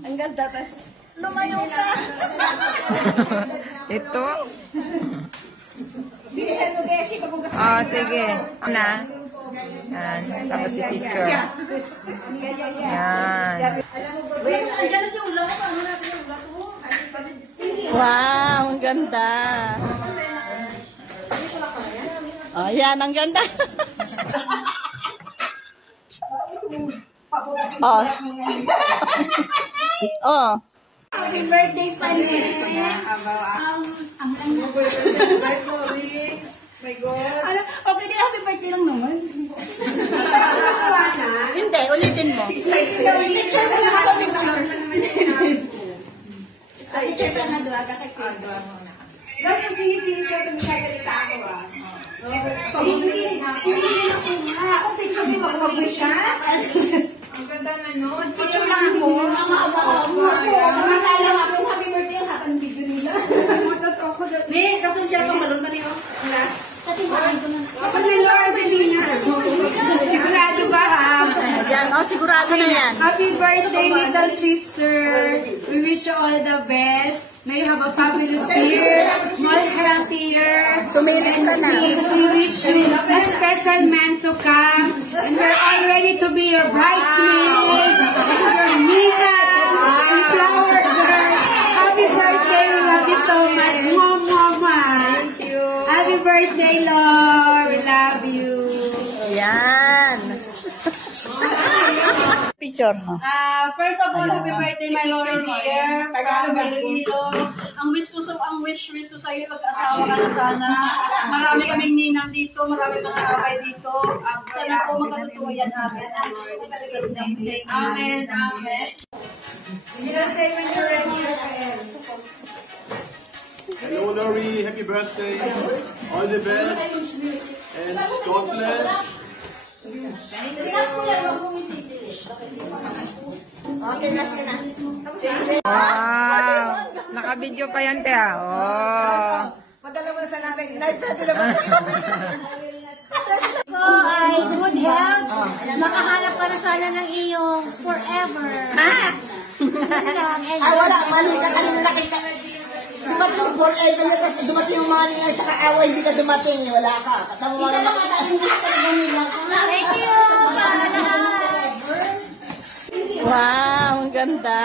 Ang ganda. Tas lumayo ka. Ito. Sige, hello, Beshi. Oh, sige. Na. Yan. Tapos si picture. Yan. Andiyan na si Ula ko. Paano natin yung Ula ko? Wow, ang ganda. Oh, yan, ang ganda. Oh. Oh. Happy birthday, Pane. My God. Ano? Okay, di happy birthday lang naman. Hindi, ulitin mo. Picture na lang ako. Picture ka na doon. Gawin mo singit-singit ka kung sasalita ako ah. Hindi ako picture mo ako siya. Ang ganda na nun. Picture lang ako. Mga lang ako. Happy birthday ang hapan video nila. Tapos ako doon. Ni, kasi siya pang balon na niyo. Last. Kapag may Lord Belina. Sigurado ba ha? Ayan, oh, sigurado na yan. Happy birthday, little sister. We wish you all the best. May you have a fabulous year, more healthier. Sumilip ka na. We wish you a special man to come. And we're all ready to be your bridesmaid, and your Mika, and flower girl. Happy birthday, we love you so much. Mwah, mwah, mwah. Thank you. Happy birthday, Lord. We love you. Ayan. Picture mo. First of all, happy birthday, my Lord dear. From Iloilo. Ang wish ko sa iyo, mag-asawa ka na sana. Marami kaming ninang dito, marami mga abay dito. Sana po magkatotoo yan, amen. Jesus name, thank you. Amen, amen. Just say when you're ready, Rafael. Hello, Lori. Happy birthday. All the best. And God bless. Okay na siya na. Wow. Naka-video pa yan, te, ah. Oh. Madala mo na sa natin. Pwede naman ko ay good health. Makahanap ka na sana ng iyong forever. Ha? Wala. Mali ka kanina nakita. Dumating yung forever niya, tapos dumating yung mali niya, tsaka away, hindi ka dumating. Wala ka. Katama mo na Thank you. Wow, ang ganda.